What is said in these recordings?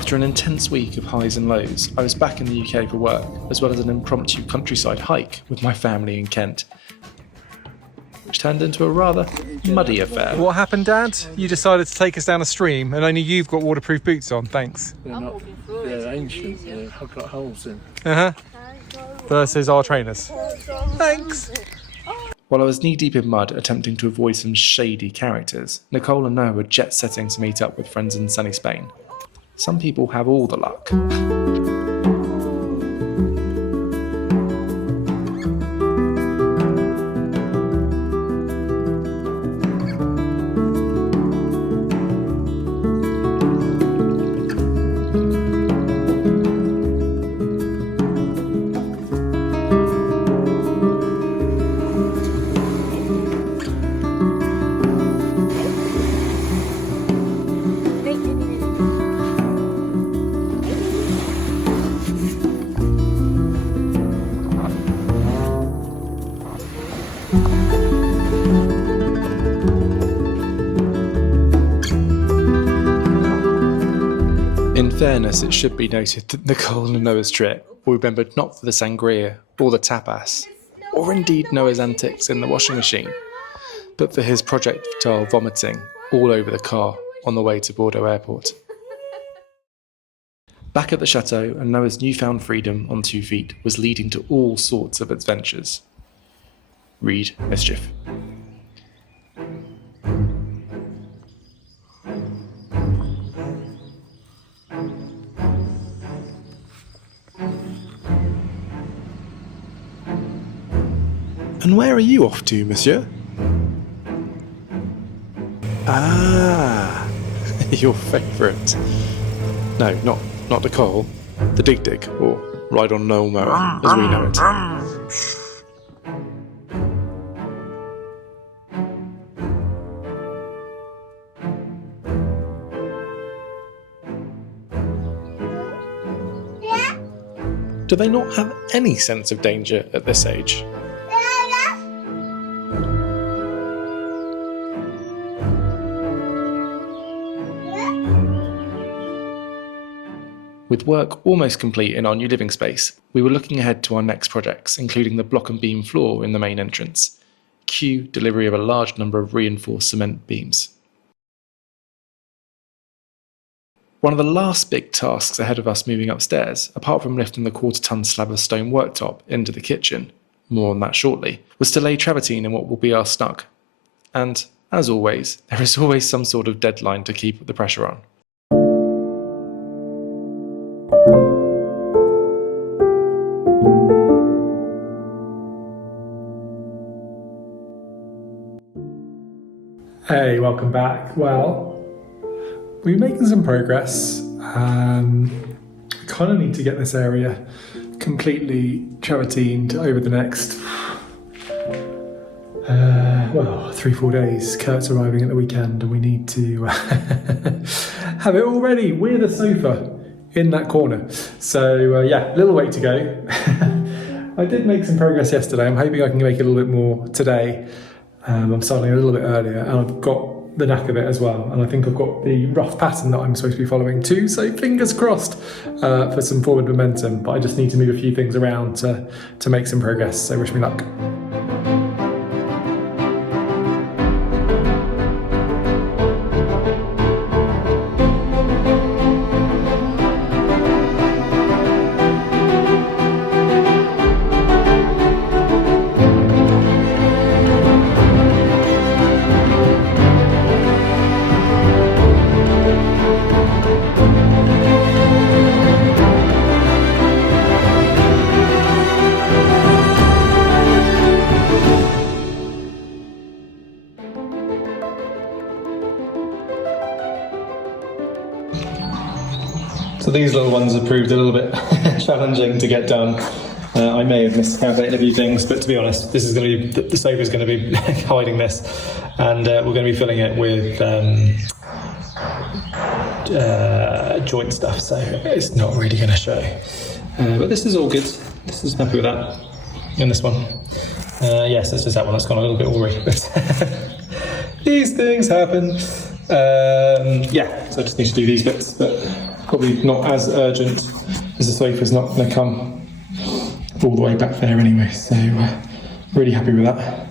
After an intense week of highs and lows, I was back in the UK for work, as well as an impromptu countryside hike with my family in Kent, which turned into a rather muddy affair. What happened, Dad? You decided to take us down a stream, and only you've got waterproof boots on. Thanks. They're ancient. I've got holes in. Versus our trainers. Thanks. While I was knee-deep in mud attempting to avoid some shady characters, Nicole and Noah were jet-setting to meet up with friends in sunny Spain. Some people have all the luck. In fairness, it should be noted that Nicole and Noah's trip were remembered not for the sangria or the tapas, or indeed Noah's antics in the washing machine, but for his projectile vomiting all over the car on the way to Bordeaux Airport. Back at the chateau, and Noah's newfound freedom on 2 feet was leading to all sorts of adventures. Read Mischief. And where are you off to, monsieur? Ah, your favourite. No, not Nicole. The Dig, or Ride on Noel Mower, as we know it. Do they not have any sense of danger at this age? With work almost complete in our new living space, we were looking ahead to our next projects, including the block and beam floor in the main entrance. Cue delivery of a large number of reinforced cement beams. One of the last big tasks ahead of us moving upstairs, apart from lifting the 1/4-ton slab of stone worktop into the kitchen, more on that shortly, was to lay travertine in what will be our snug. And, as always, there is always some sort of deadline to keep the pressure on. Hey, welcome back. Well, we're making some progress. We kind of need to get this area completely travertined over the next 3-4 days. Kurt's arriving at the weekend and we need to have it all ready with a sofa in that corner. So yeah, a little way to go. I did make some progress yesterday. I'm hoping I can make it a little bit more today. I'm starting a little bit earlier and I've got the knack of it as well, and I think I've got the rough pattern that I'm supposed to be following too, so fingers crossed for some forward momentum, but I just need to move a few things around to make some progress, so wish me luck. So these little ones have proved a little bit challenging to get done. I may have miscalculated a few things, but to be honest, this is going to be, the sofa is going to be hiding this, and we're going to be filling it with joint stuff, so it's not really going to show. But this is all good. This is happy with that. And this one. Yes, it's just that one that's gone a little bit awry, but these things happen. Yeah, so I just need to do these bits, but Probably not as urgent as the sofa's not going to come all the way back there anyway, so really happy with that.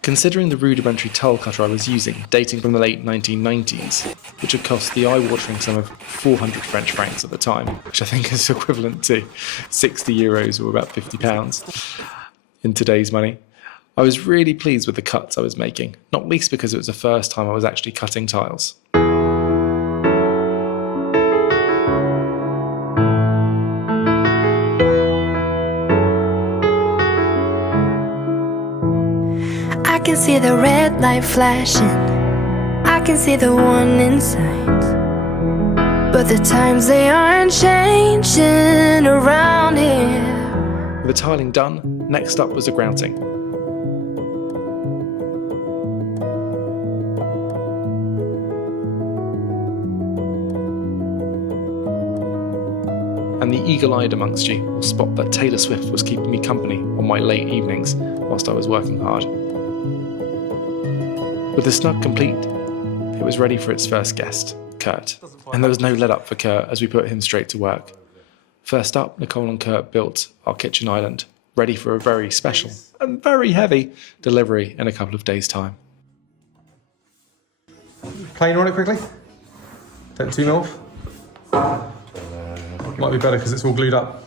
Considering the rudimentary tile cutter I was using, dating from the late 1990s, which had cost the eye-watering sum of 400 French francs at the time, which I think is equivalent to 60 euros or about 50 pounds in today's money, I was really pleased with the cuts I was making, not least because it was the first time I was actually cutting tiles. I can see the red light flashing, I can see the warning signs, but the times they aren't changing around here. With the tiling done, next up was the grouting. And the eagle-eyed amongst you will spot that Taylor Swift was keeping me company on my late evenings whilst I was working hard. With the snug complete, it was ready for its first guest, Kurt, and there was no let up for Kurt as we put him straight to work. First up, Nicole and Kurt built our kitchen island, ready for a very special and very heavy delivery in a couple of days' time. Planer on it quickly? Take the 2 mil off? Might be better because it's all glued up.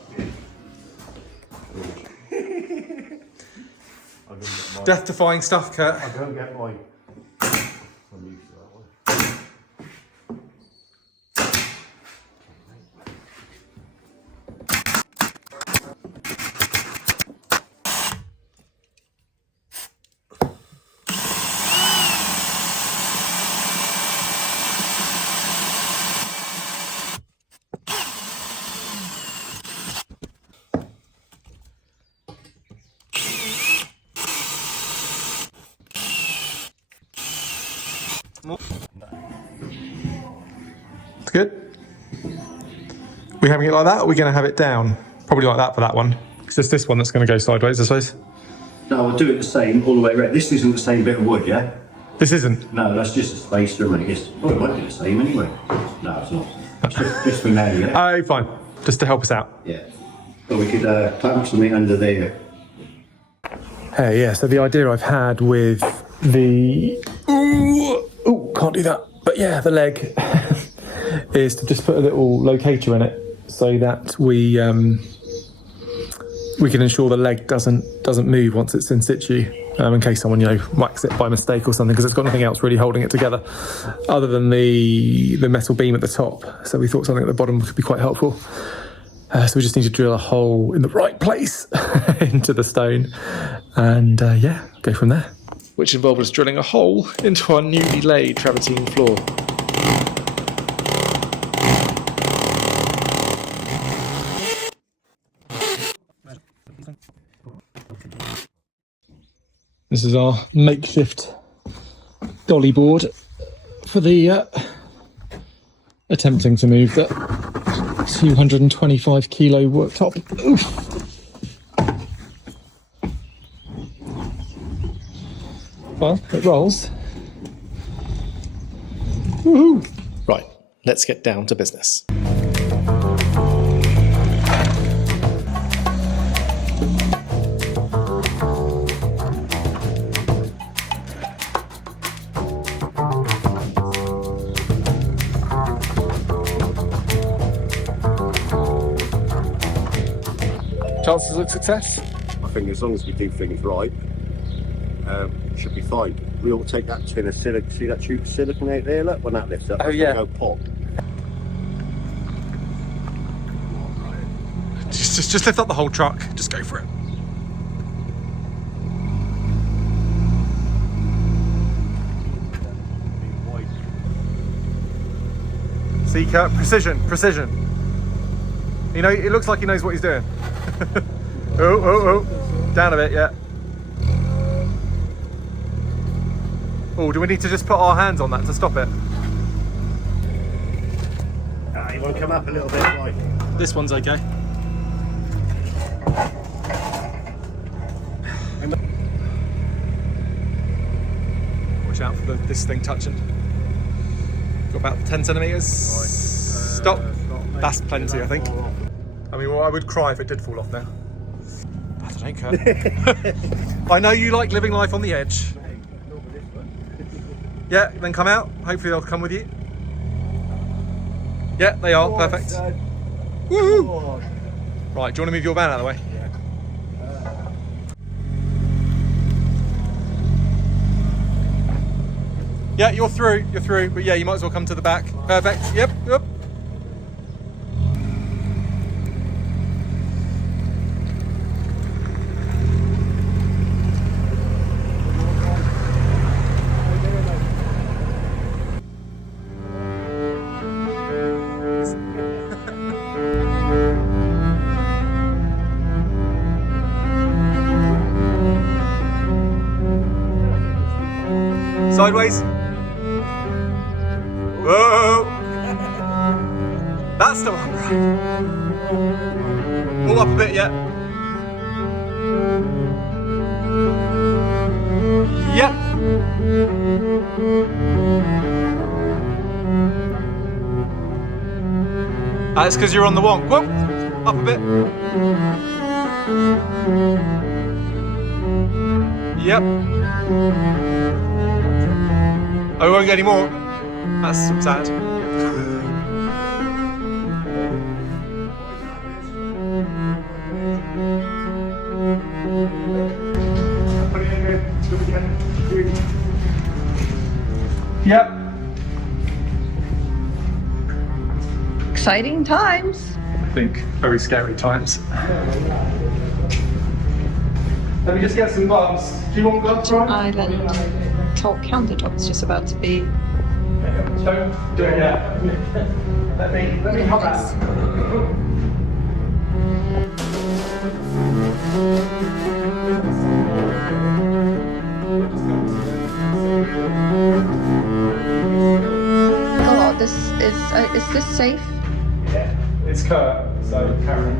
Death-defying stuff, Kurt. I don't get mine. I'm used to that one. It's good. We having it like that, or are we going to have it down? Probably like that for that one. It's just this one that's going to go sideways, I suppose. No, I'll do it the same all the way around. This isn't the same bit of wood, yeah? This isn't? No, that's just a spacer, I guess. Well, it might be the same anyway. No, it's not. It's just for now, yeah? Oh, fine. Just to help us out. Yeah. But we could clamp something under there. Hey, yeah, so the idea I've had with the... Ooh, can't do that. But yeah, the leg is to just put a little locator in it so that we can ensure the leg doesn't move once it's in situ, in case someone, whacks it by mistake or something, because it's got nothing else really holding it together other than the metal beam at the top. So we thought something at the bottom could be quite helpful. So we just need to drill a hole in the right place into the stone and go from there. Which involved us drilling a hole into our newly laid travertine floor. This is our makeshift dolly board for the attempting to move the 225 kilo worktop. Oof. Well, it rolls. Woohoo! Right, let's get down to business. Chances of success? I think as long as we do things right, should be fine. We ought to take that tin of silicone, see that tube of silicone out there, look, when that lifts up, yeah. Go pop. Just lift up the whole truck, just go for it. See, Kurt, precision. It looks like he knows what he's doing. Oh, down a bit, yeah. Oh, do we need to just put our hands on that to stop it? You want to come up a little bit, right? This one's okay. Watch out this thing touching. Got about 10 centimetres. Stop. That's plenty, I think. I mean, well, I would cry if it did fall off now. I don't care. I know you like living life on the edge. Yeah, then come out. Hopefully they'll come with you. Yeah, they are. Perfect. Woohoo! Right, do you want to move your van out of the way? Yeah, you're through, but yeah, you might as well come to the back. Perfect, yep. Sideways. Whoa! That's the one, right? Pull up a bit, yeah. Yep. That's because you're on the wonk. Whoop! Up a bit. Yep. Oh, we won't get any more. That's sad. Yep. Exciting times. I think very scary times. Let me just get some gloves. Do you want gloves, Ryan? Island. Top countertop's just about to be. Don't do it yet. Let me come back. Oh, this is this safe? Yeah, it's Kurt, so Karen.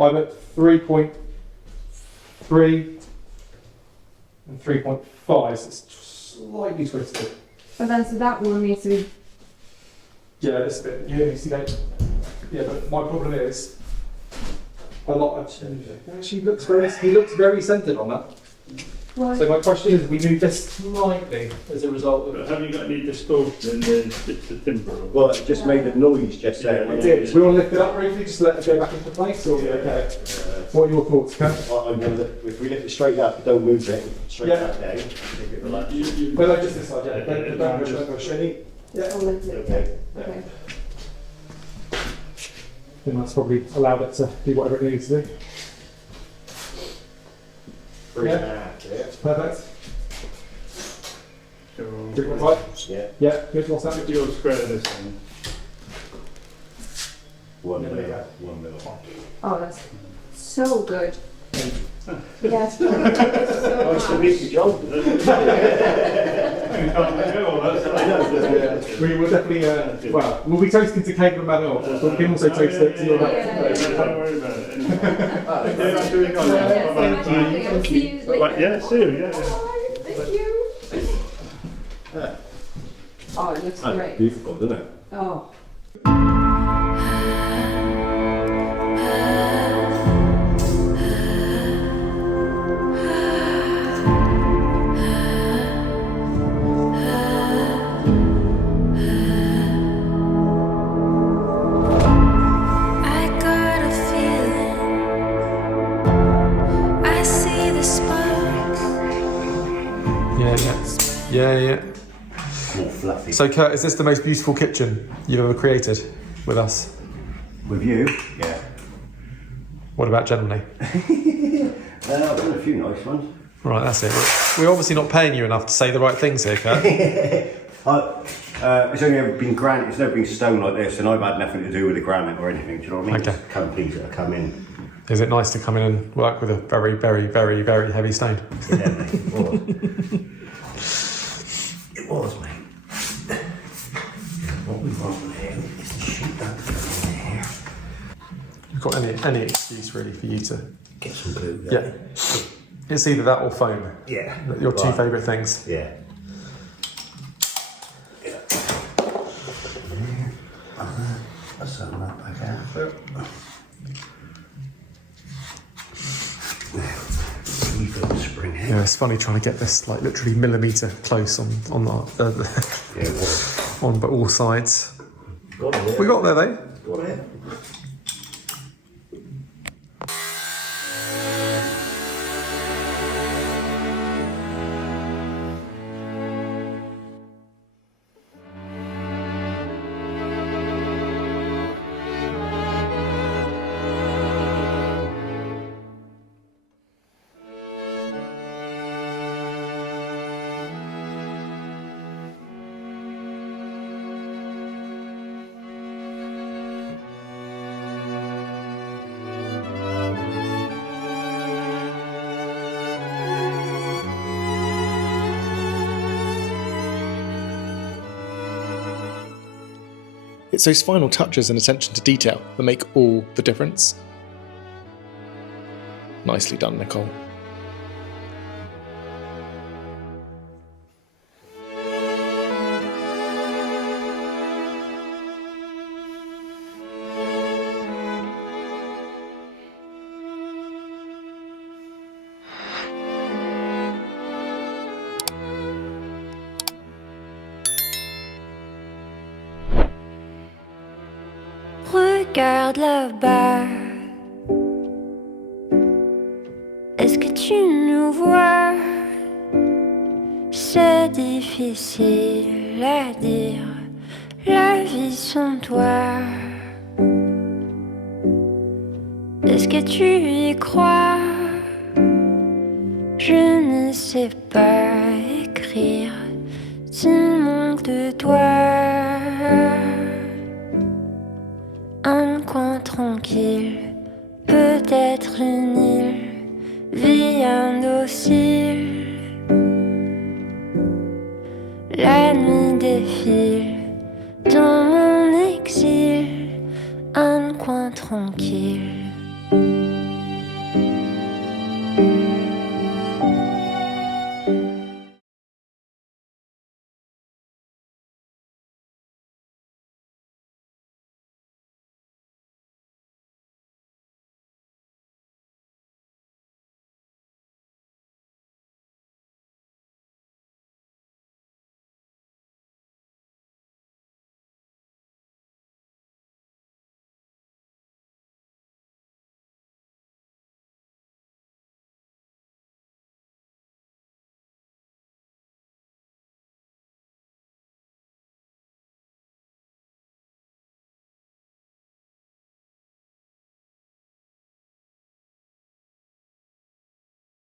I'm at 3.3 and 3.5, so it's slightly twisted. But then, so that one needs to be. Yeah, this bit. Yeah, you see that? Yeah, but my problem is a lot of changing. Actually, he looks very centred on that. Right. So my question is, we move this slightly as a result of. But have you got any distortion in the bits of timber? Well, it just made a noise just there. It did. We want to lift it up briefly, just to let it go back into place, or okay? What are your thoughts, Ken? If we lift it straight up, don't move it, straight back down, make it relax. Well, like just this side, yeah. Don't push. Yeah. Oh, that's it. Okay. Okay. I think that's probably allowed it to do whatever it needs to do. 3.5, yeah. Perfect. So, 3.5. Yeah. Yeah, good. What's that? you'll square this one. 1 Yeah, there you mil. go. 1 mil. Oh, that's so good. Yes. Nice to meet you, John. We will definitely, well, we'll be toasting to cake and Manuel, but we can also toast it to your Don't worry about it. Yeah, see you, yeah. Thank you. Oh, it looks great. Beautiful, doesn't it? Oh. I got a feeling I see the sparks. Yeah. More fluffy. So Kurt, is this the most beautiful kitchen you've ever created with us? With you? Yeah. What about generally? I've done a few nice ones. Right, that's it. We're obviously not paying you enough to say the right things here, Kurt. It's only ever been granite, it's never been stone like this, and I've had nothing to do with the granite or anything, do you know what I mean? Okay. It's companies that have come in. Is it nice to come in and work with a very, very, very, very heavy stone? Yeah, mate, it was. It was, mate. What we want here is to shoot that in here. You've got any excuse really for you to... Get some glue. Yeah. It's either that or foam. Yeah. Your two favourite things. Yeah. That's something up back out. We've got the spring here. Yeah, it's funny trying to get this like literally millimetre close on Yeah, it was. on but all sides. Got it there. We got there though. Got it. It's those final touches and attention to detail that make all the difference. Nicely done, Nicole. Regarde là-bas. Est-ce que tu nous vois? C'est difficile à dire, la vie sans toi. Est-ce que tu y crois? Je ne sais pas écrire s'il manque de toi. Un coin tranquille, peut-être une île, vie indocile. La nuit défile,